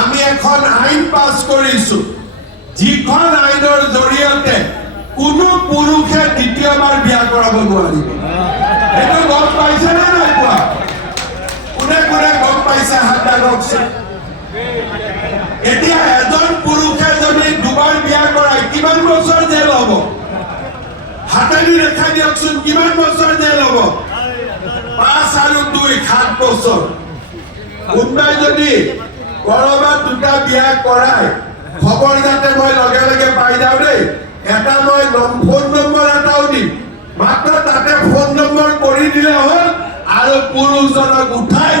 আমি এখন আইন পাছ কৰিছো যিখন আইনৰ জৰিয়তে কোনো পুৰুষে দ্বিতীয়বাৰ বিয়া কৰাব নোৱাৰিব এইটো গম পাইছে নে নাই কোৱা কোনে কোনে গম পাইছে হাত দাঙকচোন এতিয়া এজন পুৰুষে যদি দুবাৰ বিয়া কৰায় কিমান বছৰ জেল হ'ব হাতেদি দেখাই দিয়কচোন কিমান বছৰ জেল হ'ব 5 আৰু 2 7 বছৰ কোনোবাই যদি কৰবাত দুটা বিয়া কৰায় খবৰ যাতে মই লগে লগে পাই যাওঁ দেই এটা মই ফোন নম্বৰ এটাও দিম মাত্ৰ তাতে ফোন নম্বৰ কৰি দিলে হ'ল আৰু পুৰুষজনক উঠাই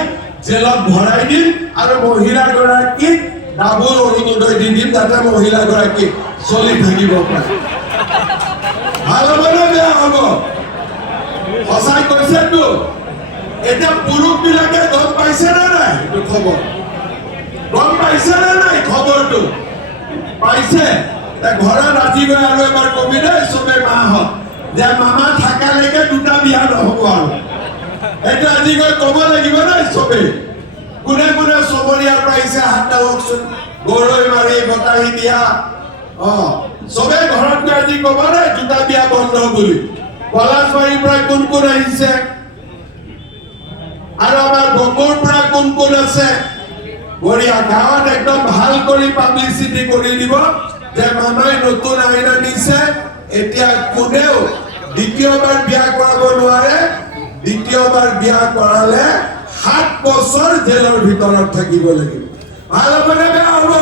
জেলত ভৰাই দিম আৰু মহিলাগৰাকীক ডাবল অৰুণোদয় দি দিম যাতে মহিলাগৰাকী চলি থাকিব পাৰে ভাল হ'ব নে বেয়া হ'ব সঁচাই কৈছেতো এতিয়া পুৰুষবিলাকে গম পাইছে নে নাই এইটো খবৰ গম পাইছে নে নাই খবৰটো পাইছে ঘৰত আজি গৈ আৰু এবাৰ কবি দেই চবে মাহঁত যে মামা থাকালৈকে দুটা বিয়া নহ'ব আৰু এইটো আজি গৈ ক'ব লাগিব নাই চবে কোনে কোনে চবৰীয়াৰ পাইছে হাত দাঙকচোন গৰৈ মাৰি বতাহি দিয়া চবে ঘৰত গৈ আজি ক'ব নাই দুটা বিয়া বন্ধ বুলি পলাশবাৰীৰ পৰা কোন কোন আহিছে আৰু আমাৰ বকুৰ পৰা কোন কোন আছে বঢ়িয়া গাঁৱত একদম ভাল কৰি পাব্লিচিটি কৰি দিব যে মামাই নতুন আইন আনিছে এতিয়া কোনেও দ্বিতীয়বাৰ বিয়া কৰাব নোৱাৰে দ্বিতীয়বাৰ বিয়া কৰালে 7 বছৰ জেলৰ ভিতৰত থাকিব লাগিব ভাল হ'বনে বেয়া হ'ব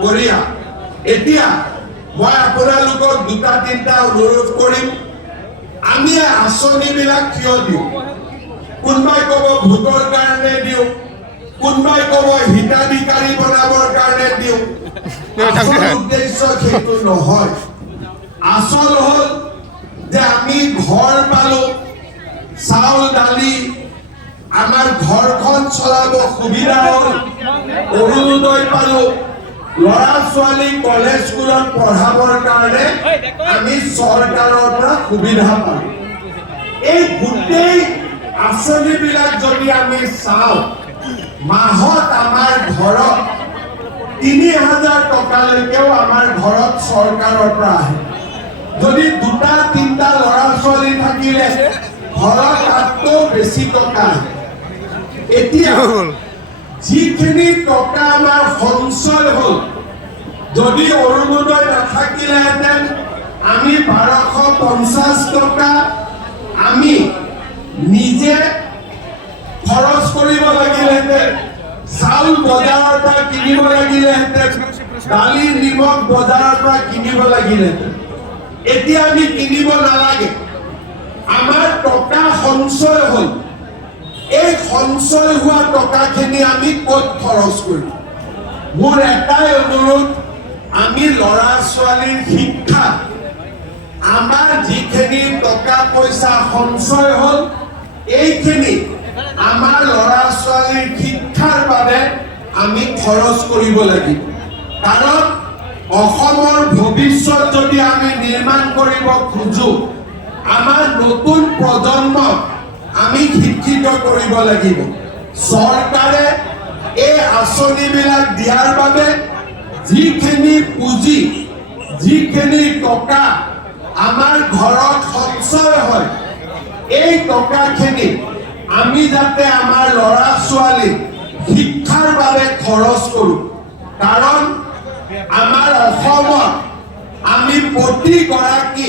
বঢ়িয়া এতিয়া মই আপোনালোকক দুটা তিনিটা অনুৰোধ কৰিম আমি আঁচনিবিলাক কিয় দিওঁ কোনোবাই ক'ব ভোটৰ কাৰণে দিওঁ কোনোবাই ক'ব হিতাধিকাৰী বনাবৰ কাৰণে দিওঁ আচল উদ্দেশ্য সেইটো নহয় আচল হ'ল যে আমি ঘৰ পালো চাউল দালি আমাৰ ঘৰখন চলাব সুবিধা হ'ল অৰুণোদয় পালো ল'ৰা ছোৱালী কলেজ স্কুলত পঢ়াবৰ কাৰণে আমি চৰকাৰৰ পৰা সুবিধা পালো এই গোটেই আঁচনিবিলাক যদি আমি চাওঁ মাহত আমাৰ ঘৰত 3000 টকালৈকেও আমাৰ ঘৰত চৰকাৰৰ পৰা আহে যদি দুটা তিনিটা ল'ৰা ছোৱালী থাকিলে ঘৰত তাতকৈ বেছি টকা আহে এতিয়া যিখিনি টকা আমাৰ সঞ্চয় হ'ল যদি অৰুণোদয় নাথাকিলেহেঁতেন আমি 1250 টকা আমি নিজে খৰচ কৰিব লাগিলেহেঁতেন চাউল বজাৰৰ পৰা কিনিব লাগিলেহেঁতেন দালি নিমখ বজাৰৰ পৰা কিনিব লাগিলেহেঁতেন এতিয়া আমি কিনিব নালাগে আমাৰ টকা সঞ্চয় হ'ল এই সঞ্চয় হোৱা টকাখিনি আমি ক'ত খৰচ কৰিম মোৰ এটাই অনুৰোধ আমি ল'ৰা ছোৱালীৰ শিক্ষা আমাৰ যিখিনি টকা পইচা সঞ্চয় হ'ল এইখিনি আমাৰ ল'ৰা ছোৱালীৰ শিক্ষাৰ বাবে আমি খৰচ কৰিব লাগিব কাৰণ অসমৰ ভৱিষ্যত যদি আমি নিৰ্মাণ কৰিব খোজো আমাৰ নতুন প্ৰজন্মক আমি শিক্ষিত কৰিব লাগিব চৰকাৰে এই আঁচনিবিলাক দিয়াৰ বাবে যিখিনি পুঁজি যিখিনি টকা আমাৰ ঘৰত সঞ্চয় হয় এই টকাখিনি আমি যাতে আমাৰ ল'ৰা ছোৱালী শিক্ষাৰ বাবে খৰচ কৰোঁ কাৰণ আমাৰ অসমত আমি প্ৰতিগৰাকী